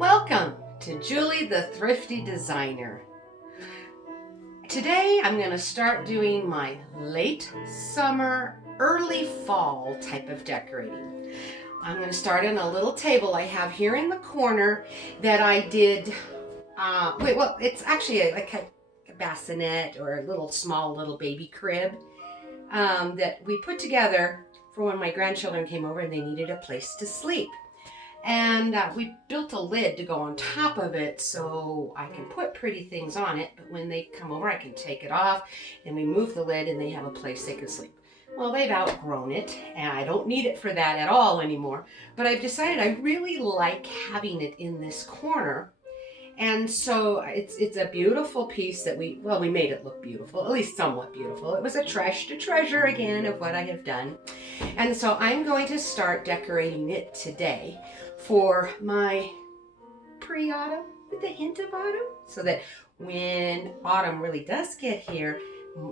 Welcome to Julie the Thrifty Designer. Today I'm going to start doing my late summer, early fall type of decorating. I'm going to start in a little table I have here in the corner that I did, it's actually like a bassinet or a small little baby crib that we put together for when my grandchildren came over and they needed a place to sleep. And we built a lid to go on top of it so I can put pretty things on it, but when they come over I can take it off and we move the lid and they have a place they can sleep. Well, they've outgrown it and I don't need it for that at all anymore, but I've decided I really like having it in this corner. And so it's a beautiful piece that we made it look beautiful, at least somewhat beautiful. It was a trash to treasure again of what I have done. And so I'm going to start decorating it today for my pre-autumn with a hint of autumn, so that when autumn really does get here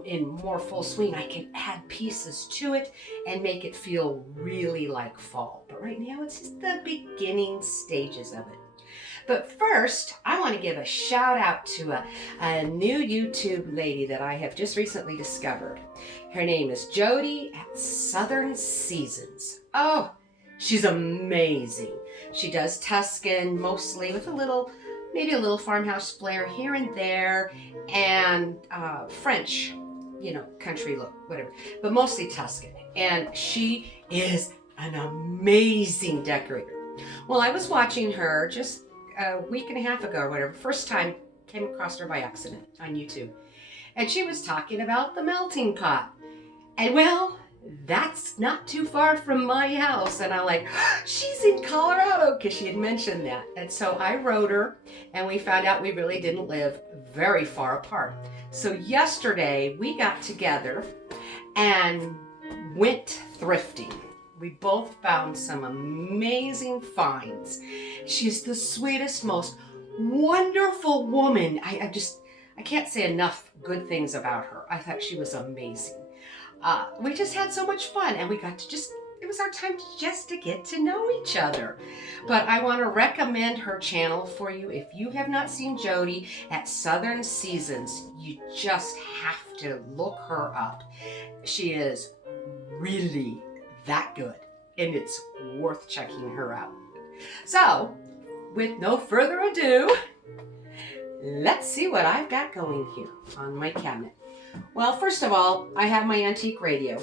in more full swing, I can add pieces to it and make it feel really like fall. But right now it's just the beginning stages of it. But first, I want to give a shout out to a new YouTube lady that I have just recently discovered. Her name is Jody at Southern Seasons. Oh, she's amazing. She does Tuscan mostly with maybe a little farmhouse flair here and there, and French, country look, whatever, but mostly Tuscan. And she is an amazing decorator. Well, I was watching her just a week and a half ago or whatever, first time came across her by accident on YouTube. And she was talking about the melting pot. And well, that's not too far from my house. And I'm like, she's in Colorado, because she had mentioned that. And so I wrote her and we found out we really didn't live very far apart. So yesterday we got together and went thrifting. We both found some amazing finds. She's the sweetest, most wonderful woman. I can't say enough good things about her. I thought she was amazing. We just had so much fun, and we got to it was our time to get to know each other. But I want to recommend her channel for you. If you have not seen Jody at Southern Seasons, you just have to look her up. She is really that good, and it's worth checking her out. So, with no further ado, let's see what I've got going here on my cabinet. Well, first of all, I have my antique radio,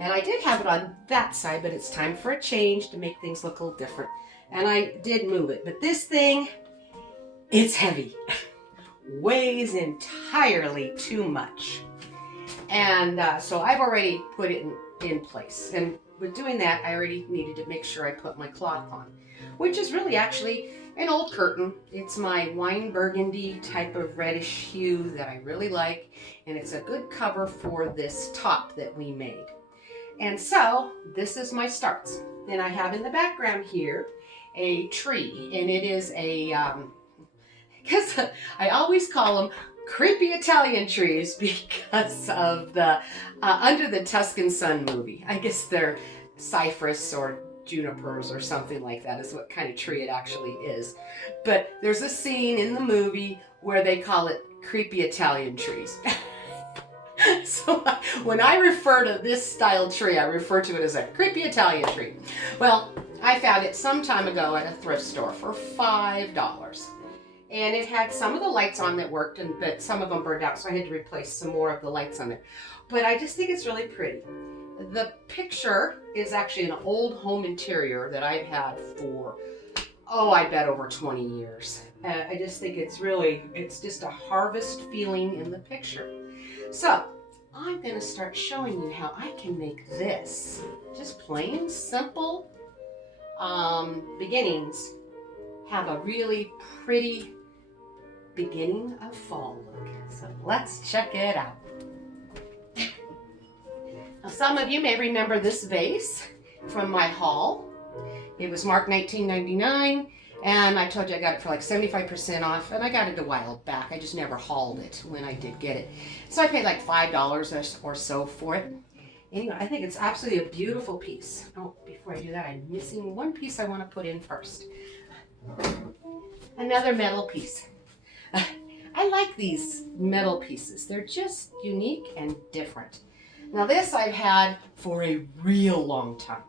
and I did have it on that side, but it's time for a change to make things look a little different. And I did move it, but this thing, it's heavy, weighs entirely too much. And so I've already put it in place. And with doing that, I already needed to make sure I put my cloth on, which is really actually an old curtain. It's my wine burgundy type of reddish hue that I really like, and it's a good cover for this top that we made. And so this is my starts. Then I have in the background here a tree, and it is because I always call them creepy Italian trees because of the Under the Tuscan Sun movie. I guess they're cypress or junipers or something like that is what kind of tree it actually is. But there's a scene in the movie where they call it creepy Italian trees. So when I refer to this style tree, I refer to it as a creepy Italian tree. Well, I found it some time ago at a thrift store for $5. And it had some of the lights on that worked, but some of them burned out, so I had to replace some more of the lights on it. But I just think it's really pretty. The picture is actually an old home interior that I've had for, I bet over 20 years. I just think it's just a harvest feeling in the picture. So I'm going to start showing you how I can make this just plain simple beginnings have a really pretty beginning of fall look. So let's check it out. Now, some of you may remember this vase from my haul. It was marked $19.99, and I told you I got it for like 75% off, and I got it a while back. I just never hauled it when I did get it. So I paid like $5 or so for it. Anyway, I think it's absolutely a beautiful piece. Oh, before I do that, I'm missing one piece I want to put in first. Another metal piece. I like these metal pieces. They're just unique and different. Now this I've had for a real long time.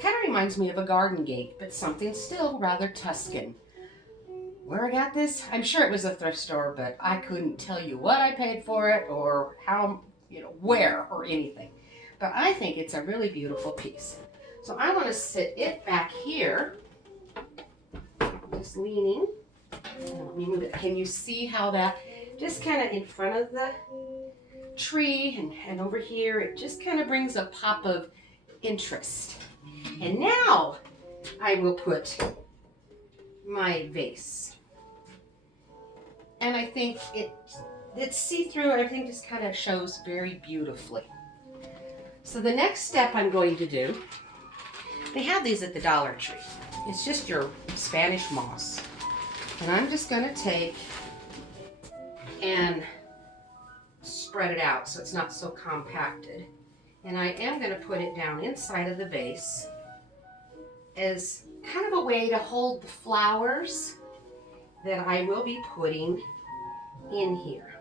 Kind of reminds me of a garden gate, but something still rather Tuscan. Where I got this, I'm sure it was a thrift store, but I couldn't tell you what I paid for it or how, where or anything. But I think it's a really beautiful piece. So I want to sit it back here, just leaning. Let me move it. Can you see how that just kind of in front of the tree and over here, it just kind of brings a pop of interest. And now I will put my vase. And I think it's see-through, everything just kind of shows very beautifully. So the next step I'm going to do, they have these at the Dollar Tree. It's just your Spanish moss. And I'm just going to take and spread it out so it's not so compacted. And I am going to put it down inside of the vase as kind of a way to hold the flowers that I will be putting in here.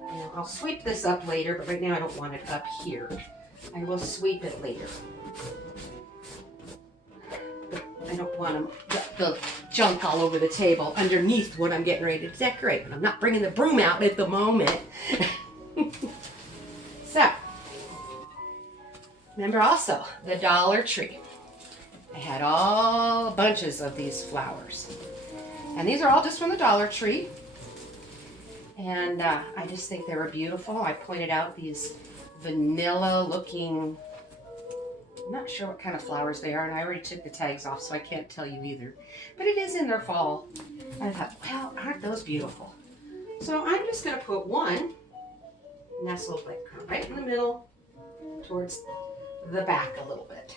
Now, I'll sweep this up later, but right now I don't want it up here. I will sweep it later. But I don't want the junk all over the table underneath what I'm getting ready to decorate. But I'm not bringing the broom out at the moment. So, remember also the Dollar Tree. I had all bunches of these flowers. And these are all just from the Dollar Tree. And I just think they were beautiful. I pointed out these vanilla looking, I'm not sure what kind of flowers they are, and I already took the tags off, so I can't tell you either. But it is in their fall. I thought, well, aren't those beautiful? So I'm just going to put one nestled like right in the middle towards the back a little bit.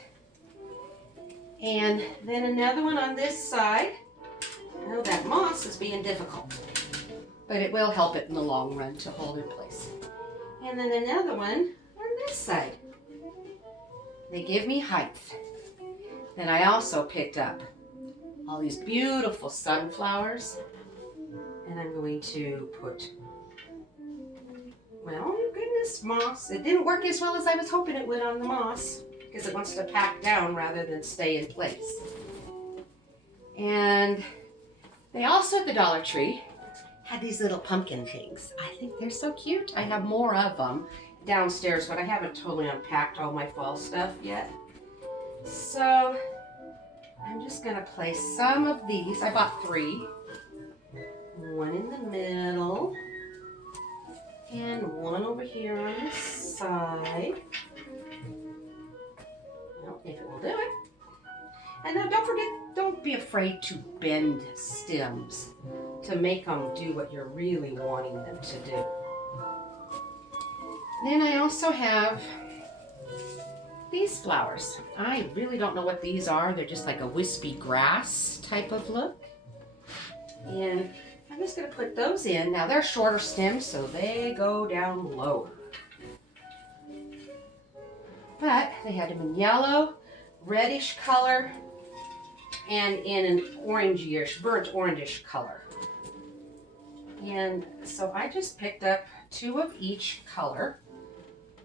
And then another one on this side. I know that moss is being difficult, but it will help it in the long run to hold in place. And then another one on this side. They give me height. Then I also picked up all these beautiful sunflowers, and I'm going to put, well, goodness, moss. It didn't work as well as I was hoping it would on the moss because it wants to pack down rather than stay in place. And they also at the Dollar Tree had these little pumpkin things. I think they're so cute. I have more of them downstairs, but I haven't totally unpacked all my fall stuff yet. So I'm just going to place some of these. I bought 3. One in the middle and one over here on the side. Well, if it will do it. And now don't forget, don't be afraid to bend stems to make them do what you're really wanting them to do. Then I also have these flowers. I really don't know what these are. They're just like a wispy grass type of look. And I'm just going to put those in. Now they're shorter stems, so they go down lower. But they had them in yellow, reddish color, and in an orangey-ish, burnt orangish color. And so I just picked up 2 of each color.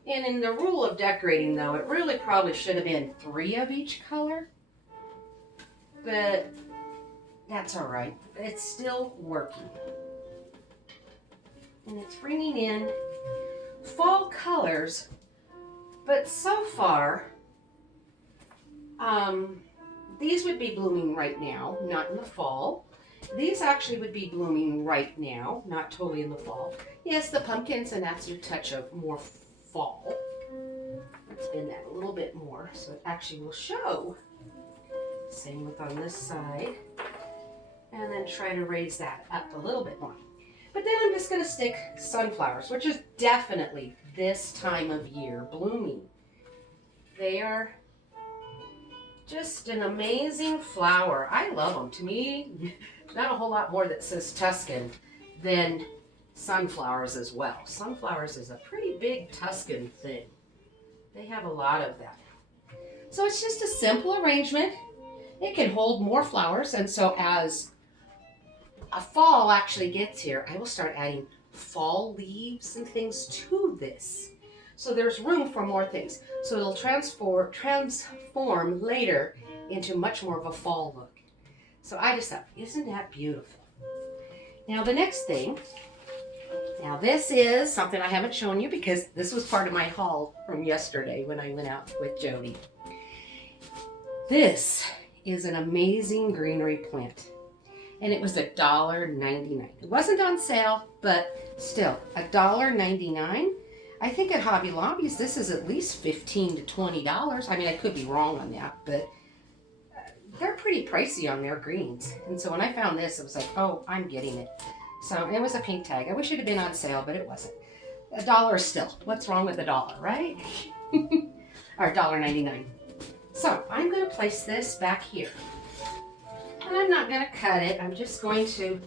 And in the rule of decorating, though, it really probably should have been 3 of each color. But that's all right. It's still working. And it's bringing in fall colors. But so far, these would be blooming right now, not in the fall. These actually would be blooming right now, not totally in the fall. Yes, the pumpkins, and that's your touch of more fall. Let's bend that a little bit more so it actually will show. Same with on this side. And then try to raise that up a little bit more. But then I'm just going to stick sunflowers, which is definitely this time of year blooming. They are just an amazing flower. I love them. To me, not a whole lot more that says Tuscan than sunflowers as well. Sunflowers is a pretty big Tuscan thing. They have a lot of that. So it's just a simple arrangement. It can hold more flowers, and so as fall actually gets here, I will start adding fall leaves and things to this. So there's room for more things. So it'll transform later into much more of a fall look. So I just thought, isn't that beautiful? Now the next thing, now this is something I haven't shown you because this was part of my haul from yesterday when I went out with Jody. This is an amazing greenery plant. And it was $1.99. It wasn't on sale, but still, $1.99. I think at Hobby Lobby's this is at least $15 to $20. I mean, I could be wrong on that, but they're pretty pricey on their greens. And so when I found this, it was like, oh, I'm getting it. So it was a pink tag. I wish it had been on sale, but it wasn't. $1 is still. What's wrong with $1, right? Or $1.99. So I'm going to place this back here. And I'm not going to cut it. I'm just going to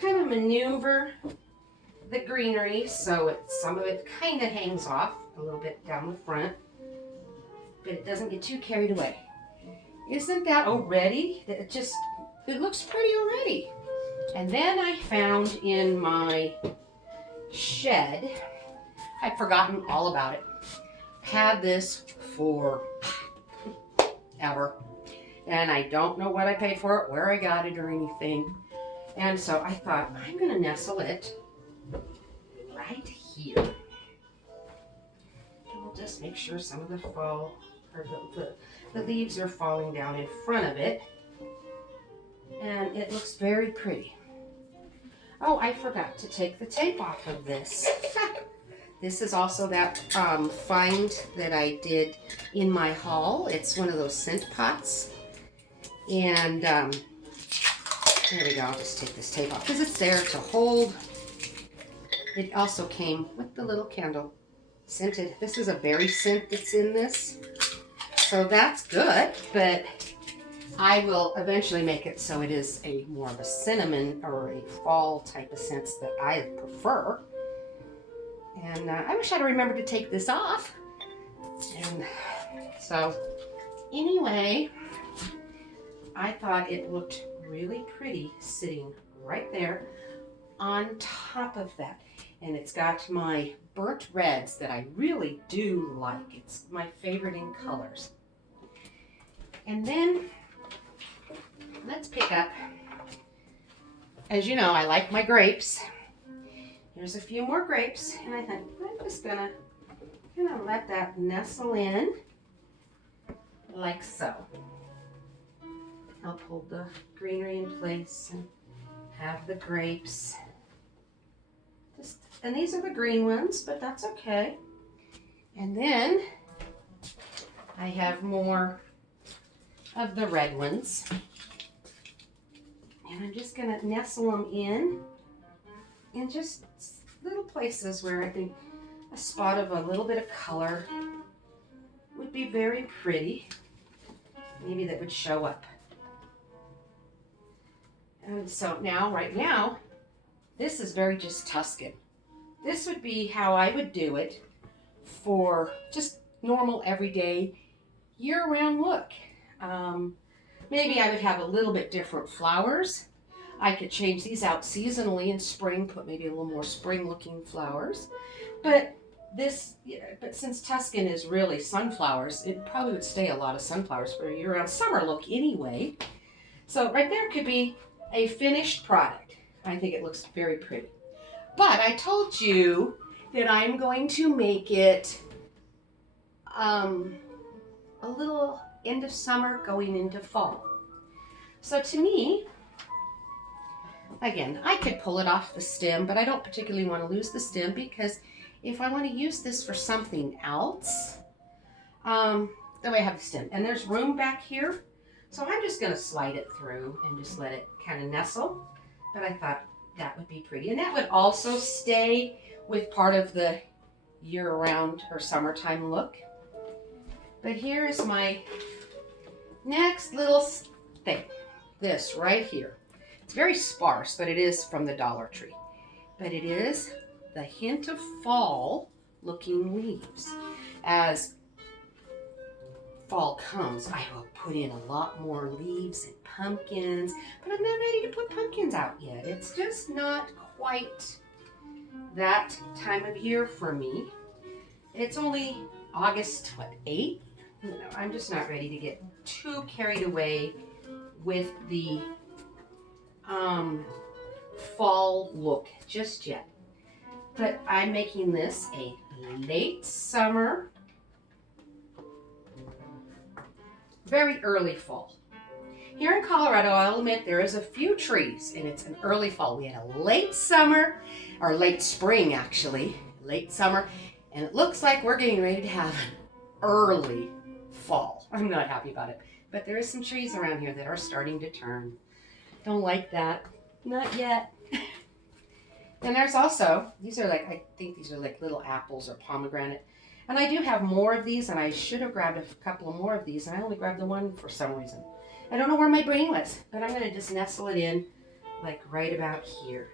kind of maneuver the greenery so some of it kind of hangs off a little bit down the front, but it doesn't get too carried away. Isn't that already? It looks pretty already. And then I found in my shed, I'd forgotten all about it. Had this for ever. And I don't know what I paid for it, where I got it or anything. And so I thought, I'm going to nestle it right here. And we'll just make sure some of the fall, or the leaves are falling down in front of it. And it looks very pretty. Oh, I forgot to take the tape off of this. This is also that find that I did in my haul. It's one of those scent pots. And there we go. I'll just take this tape off because it's there to hold. It also came with the little candle scented. This is a berry scent that's in this. So that's good, but I will eventually make it so it is a more of a cinnamon or a fall type of scent that I prefer. And I wish I'd remembered to take this off. And so anyway, I thought it looked really pretty sitting right there on top of that. And it's got my burnt reds that I really do like. It's my favorite in colors. And then let's pick up, as you know, I like my grapes. Here's a few more grapes. And I think I'm just gonna kind of let that nestle in like so. Help hold the greenery in place and have the grapes. And these are the green ones, but that's okay. And then I have more of the red ones. And I'm just gonna nestle them in just little places where I think a spot of a little bit of color would be very pretty. Maybe that would show up. And so now, right now, this is very just Tuscan. This would be how I would do it for just normal, everyday, year-round look. Maybe I would have a little bit different flowers. I could change these out seasonally in spring, put maybe a little more spring-looking flowers. But since Tuscan is really sunflowers, it probably would stay a lot of sunflowers for a year-round summer look anyway. So right there could be a finished product. I think it looks very pretty. But I told you that I'm going to make it a little end of summer going into fall. So to me, again, I could pull it off the stem, but I don't particularly want to lose the stem because if I want to use this for something else, then I have the stem. And there's room back here, so I'm just going to slide it through and just let it kind of nestle. But I thought that would be pretty. And that would also stay with part of the year-round or summertime look. But here's my next little thing. This right here. It's very sparse, but it is from the Dollar Tree. But it is the hint of fall looking leaves. As fall comes, I will put in a lot more leaves and pumpkins, but I'm not ready to put pumpkins out yet. It's just not quite that time of year for me. It's only August, 8th? You know, I'm just not ready to get too carried away with the fall look just yet. But I'm making this a late summer, very early fall. Here in Colorado, I'll admit there is a few trees and it's an early fall. We had a late summer, or late spring actually, late summer, and it looks like we're getting ready to have an early fall. I'm not happy about it, but there is some trees around here that are starting to turn. Don't like that, not yet. And there's also, these are like, I think these are like little apples or pomegranate. And I do have more of these, and I should have grabbed a couple more of these, and I only grabbed the one for some reason. I don't know where my brain was, but I'm gonna just nestle it in like right about here.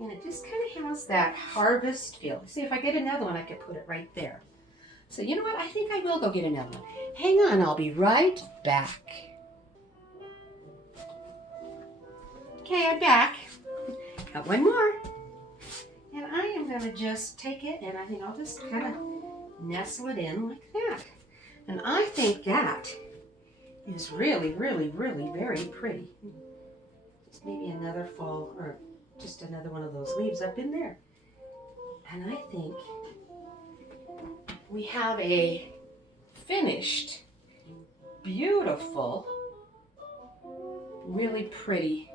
And it just kind of has that harvest feel. See, if I get another one, I could put it right there. So you know what, I think I will go get another one. Hang on, I'll be right back. Okay, I'm back. Got one more. And I am gonna just take it, and I think I'll just kind of nestle it in like that. And I think that is really, really, really very pretty. Just maybe another fall, or just another one of those leaves up in there. And I think we have a finished, beautiful, really pretty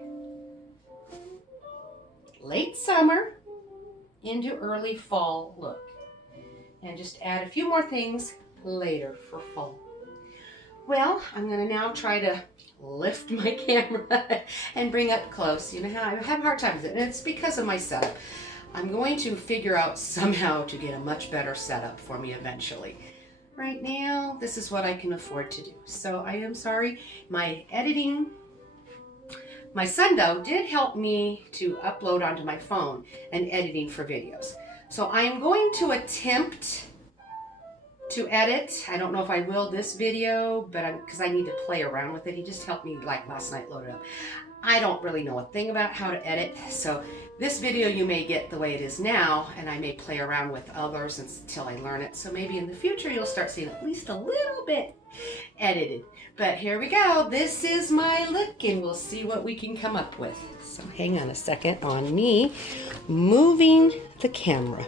late summer into early fall look. And just add a few more things later for fall. Well, I'm going to now try to lift my camera and bring up close. You know how I have a hard time with it, and it's because of my setup. I'm going to figure out somehow to get a much better setup for me eventually. Right now, this is what I can afford to do. So I am sorry. My editing, my son though did help me to upload onto my phone and editing for videos. So I am going to attempt to edit. I don't know if I will this video, but because I need to play around with it. He just helped me like last night load it up. I don't really know a thing about how to edit, so this video you may get the way it is now, and I may play around with others until I learn it. So maybe in the future you'll start seeing at least a little bit edited. But here we go. This is my look, and we'll see what we can come up with. So hang on a second on me moving the camera.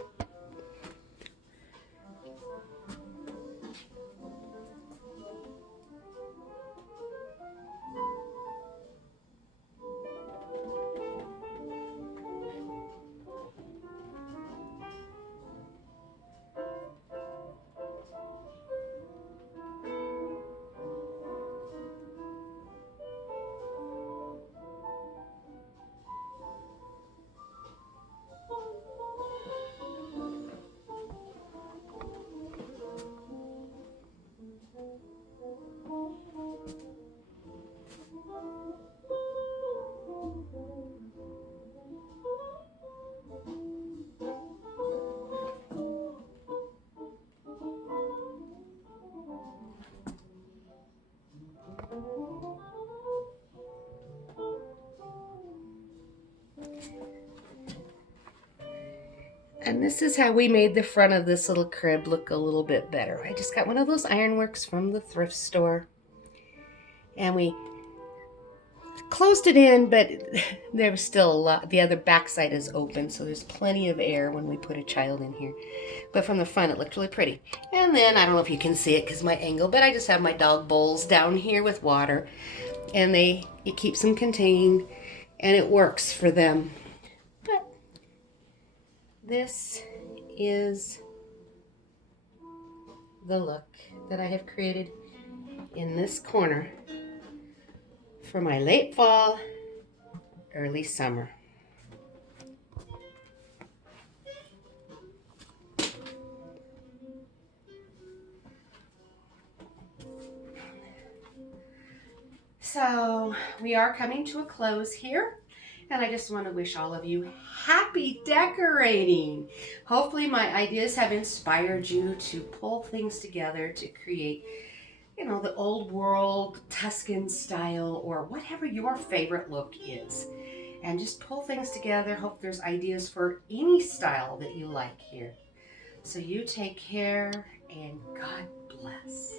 And this is how we made the front of this little crib look a little bit better. I just got one of those ironworks from the thrift store. And we closed it in, but there was still a lot. The other backside is open, so there's plenty of air when we put a child in here. But from the front, it looked really pretty. And then, I don't know if you can see it because of my angle, but I just have my dog bowls down here with water. And it keeps them contained, and it works for them. But this is the look that I have created in this corner for my late fall, early summer. So we are coming to a close here, and I just want to wish all of you happy decorating. Hopefully my ideas have inspired you to pull things together to create you know, the old world Tuscan style or whatever your favorite look is. And just pull things together. Hope there's ideas for any style that you like here. So you take care and God bless.